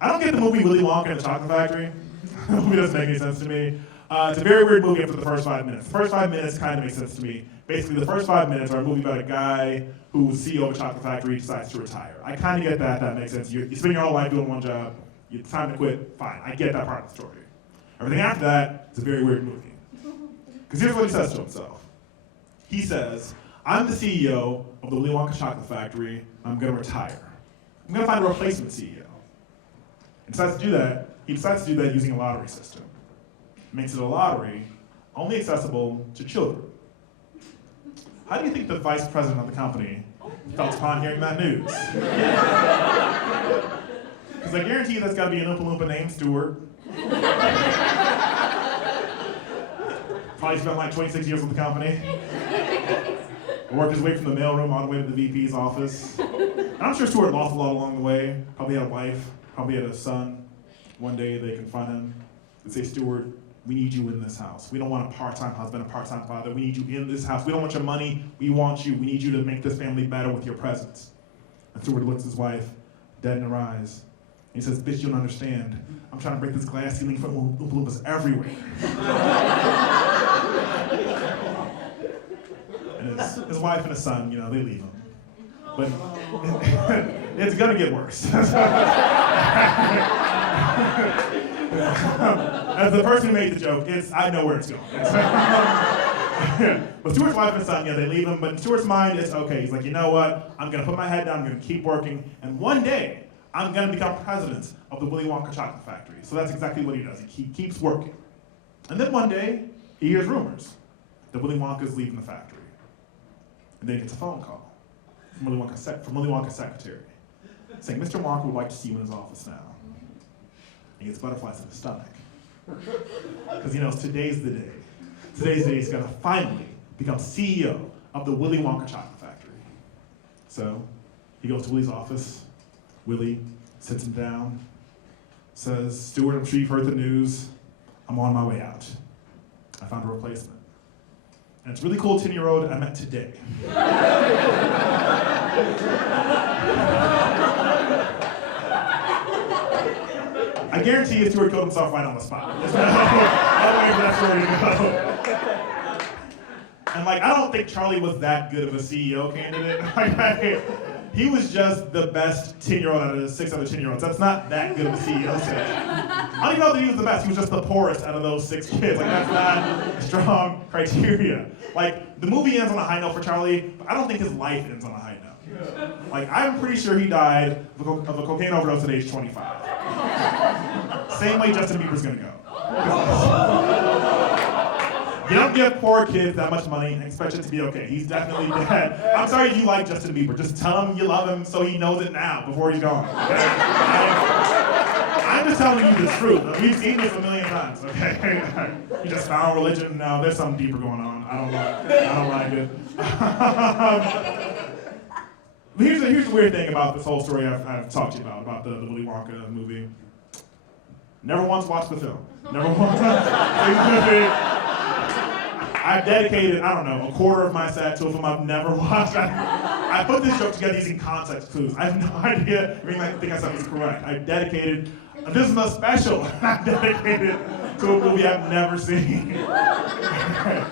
I don't get the movie Willy Wonka and the Chocolate Factory. The movie doesn't make any sense to me. It's a very weird movie after the first 5 minutes. The first 5 minutes kind of make sense to me. Basically, the first 5 minutes are a movie about a guy who's CEO of a chocolate factory, decides to retire. I kind of get that. That makes sense. You spend your whole life doing one job. It's time to quit. Fine. I get that part of the story. Everything after that is a very weird movie. Because here's what he says to himself. He says, I'm the CEO of the Willy Wonka chocolate factory. I'm going to retire. I'm going to find a replacement CEO. And decides to do that. He decides to do that using a lottery system. Makes it a lottery only accessible to children. How do you think the vice president of the company felt upon hearing that news? Because I guarantee you that's got to be an Oompa Loompa named Stuart. Probably spent like 26 years with the company. Worked his way from the mailroom all the way to the VP's office. And I'm sure Stuart lost a lot along the way. Probably had a wife, probably had a son. One day they confront him and say, Stuart, we need you in this house. We don't want a part-time husband, a part-time father. We need you in this house. We don't want your money. We want you. We need you to make this family better with your presence. And Stuart looks at his wife, dead in her eyes. And he says, bitch, you don't understand. I'm trying to break this glass ceiling for Oompa Loompas everywhere. And his wife and his son, they leave him. But it's gonna get worse. As the person who made the joke, I know where it's going. But Stuart's wife and son, they leave him, but in Stuart's mind, it's okay. He's like, you know what? I'm gonna put my head down, I'm gonna keep working, and one day, I'm gonna become president of the Willy Wonka chocolate factory. So that's exactly what he does. He keeps working. And then one day, he hears rumors that Willy Wonka's leaving the factory. And then he gets a phone call from Willy Wonka's secretary, saying, Mr. Wonka would like to see you in his office now. He gets butterflies in his stomach. Because he knows today's the day. Today's the day he's gonna finally become CEO of the Willy Wonka chocolate factory. So he goes to Willy's office. Willy sits him down, says, Stuart, I'm sure you've heard the news. I'm on my way out. I found a replacement. And it's a really cool 10-year-old I met today. I guarantee you Stuart killed himself right on the spot. There's no way for that story to go. And I don't think Charlie was that good of a CEO candidate. He was just the best 10-year-old out of the 6 other 10-year-olds. That's not that good of a CEO search. I don't even know that he was the best. He was just the poorest out of those 6 kids. That's not a strong criteria. The movie ends on a high note for Charlie, but I don't think his life ends on a high note. I'm pretty sure he died of a cocaine overdose at age 25. Same way Justin Bieber's gonna go. You don't give poor kids that much money and expect it to be okay. He's definitely dead. I'm sorry you like Justin Bieber. Just tell him you love him so he knows it now before he's gone. Okay? I'm just telling you the truth. We've seen this a million times. Okay? You just found religion. No, there's something deeper going on. I don't like it. But here's the weird thing about this whole story I've talked to you about the Willy Wonka movie. Never once watched the film. Never once. I've dedicated, a quarter of my set to a film I've never watched. I put this joke together using context clues. I have no idea. I think I said was correct. I dedicated, this is a special. I dedicated to a movie I've never seen.